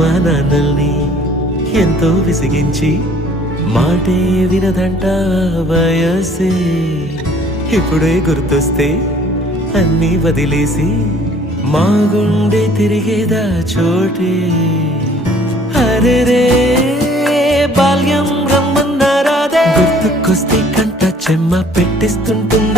అమ్మా నాన్నల్ని ఎంతో విసిగించి మాటే వినదంట వయసే. ఇప్పుడే గుర్తొస్తే అన్నీ వదిలేసి మా గుండె తిరిగేదా చోటే. అరే రే బాల్యం రమ్మన్నారాదే, గుర్తుకొస్తే కంట చెమ్మ పెట్టిస్తుంటుంది